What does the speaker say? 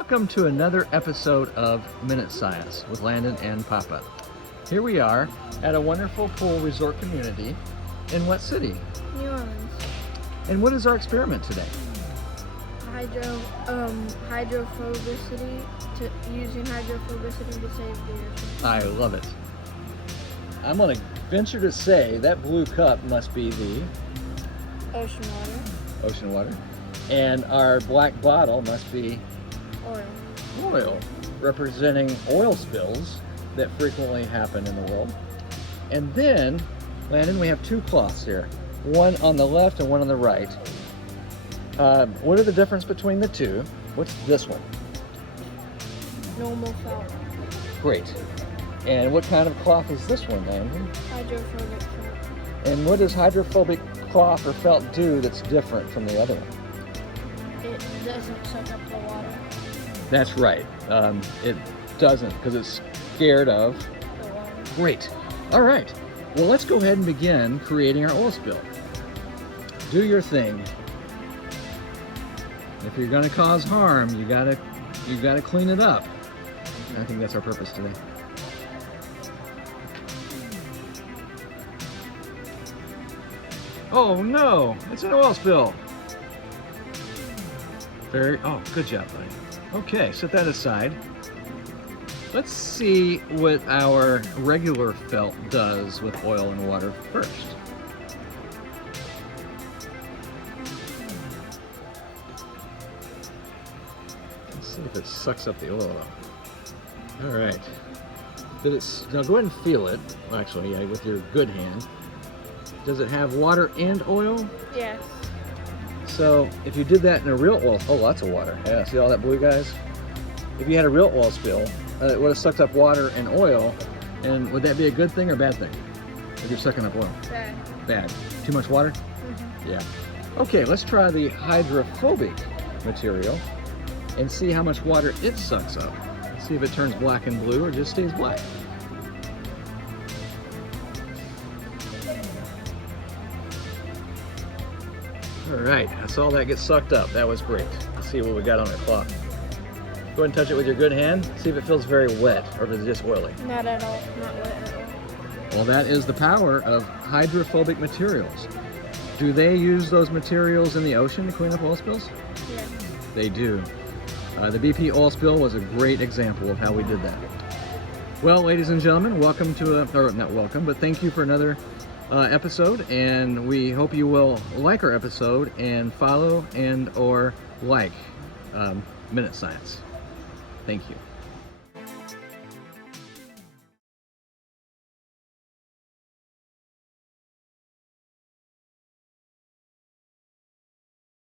Welcome to another episode of Minute Science with Landon and Papa. Here we are at a wonderful pool resort community in what city? New Orleans. And what is our experiment today? Hydrophobicity, using hydrophobicity to save the ocean. I love it. I'm going to venture to say that blue cup must be the Ocean water. And our black bottle must be Oil. representing oil spills that frequently happen in the world. And then, Landon, we have two cloths here, one on the left and one on the right. What are the difference between the two? What's this one? Normal felt. Great. And what kind of cloth is this one, Landon? Hydrophobic felt. And what does hydrophobic cloth or felt do that's different from the other one? It doesn't suck up the water. That's right. It doesn't, because it's scared of. The water. Great. All right. Well, let's go ahead and begin creating our oil spill. Do your thing. If you're going to cause harm, you gotta clean it up. I think that's our purpose today. Oh no! It's an oil spill. Oh, good job, buddy. Okay, set that aside. Let's see what our regular felt does with oil and water first. Let's see if it sucks up the oil. All right. Now go ahead and feel it. Well, actually, yeah, with your good hand. Does it have water and oil? Yes. So if you did that in a real oil, oh, lots of water. Yeah, see all that blue, guys? If you had a real oil spill, it would have sucked up water and oil. And would that be a good thing or bad thing? If you're sucking up oil? Bad. Bad. Too much water? Mm-hmm. Yeah. Okay, let's try the hydrophobic material and see how much water it sucks up. See if it turns black and blue or just stays black. All right, I saw that get sucked up. That was great. Let's see what we got on our cloth. Go ahead and touch it with your good hand. See if it feels very wet or if it's just oily. Not at all. Not wet at all. Well, that is the power of hydrophobic materials. Do they use those materials in the ocean to clean up oil spills? Yeah. They do. The BP oil spill was a great example of how we did that. Well, ladies and gentlemen, welcome to or not welcome, but thank you for another episode, and we hope you will like our episode and follow and or like Minute Science. Thank you.